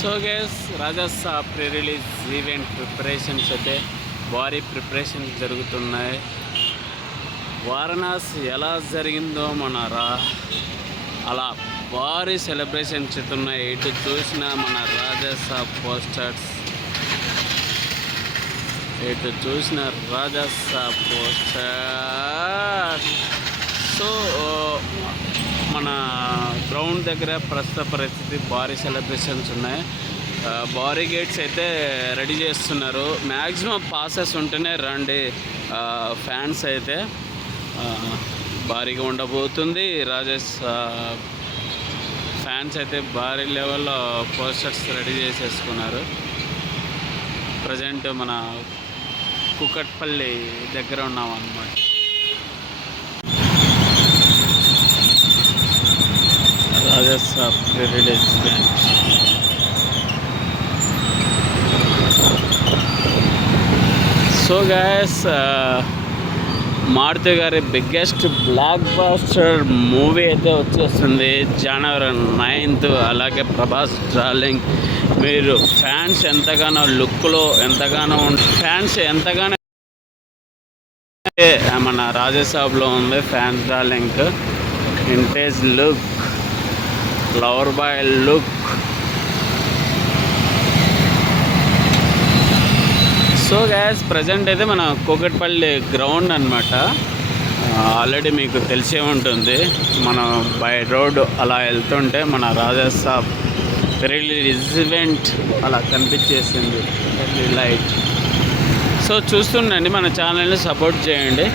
So guys Rajasaab pre release event preparations అయితే భారీ ప్రిపరేషన్స్ జరుగుతున్నాయి. వారణాసి ఎలా జరిగిందో అలా భారీ సెలబ్రేషన్స్ అవుతున్నాయి. ఇటు చూసిన మన రాజాసాబ్ పోస్టర్స్, సో మన గ్రౌండ్ దగ్గర ప్రస్తుత పరిస్థితి భారీ సెలబ్రేషన్స్ ఉన్నాయి. భారీ గేట్స్ అయితే రెడీ చేస్తున్నారు. మ్యాక్సిమం పాసెస్ ఉంటేనే రండి. ఫ్యాన్స్ అయితే భారీగా ఉండబోతుంది. రాజేష్ ఫ్యాన్స్ అయితే భారీ లెవెల్లో పోస్టర్స్ రెడీ చేసేసుకున్నారు. ప్రజెంట్ మన కుకట్పల్లి దగ్గర ఉన్నాం అన్నమాట. Rajasaab pre release event. So guys, Maruthi గారి బిగ్గెస్ట్ బ్లాక్ బాస్టర్ మూవీ అయితే వచ్చేస్తుంది జనవరి 9th. అలాగే ప్రభాస్ డార్లింగ్. మీరు ఫ్యాన్స్ ఎంతగానో లుక్లో ఫ్యాన్స్ ఎంతగానో మన రాజాసాబ్లో ఉంది. Fans darling vintage look, lover boy look. So gas, present అయితే మన కూకట్పల్లి గ్రౌండ్ అనమాట. ఆల్రెడీ మీకు తెలిసే ఉంటుంది. మనం బై రోడ్ అలా వెళ్తుంటే మన రాజాసాబ్ రిలీజ్ ఈవెంట్ అలా కనిపించేసింది లైట్. సో చూస్తుండండి, మన ఛానల్ని సపోర్ట్ చేయండి.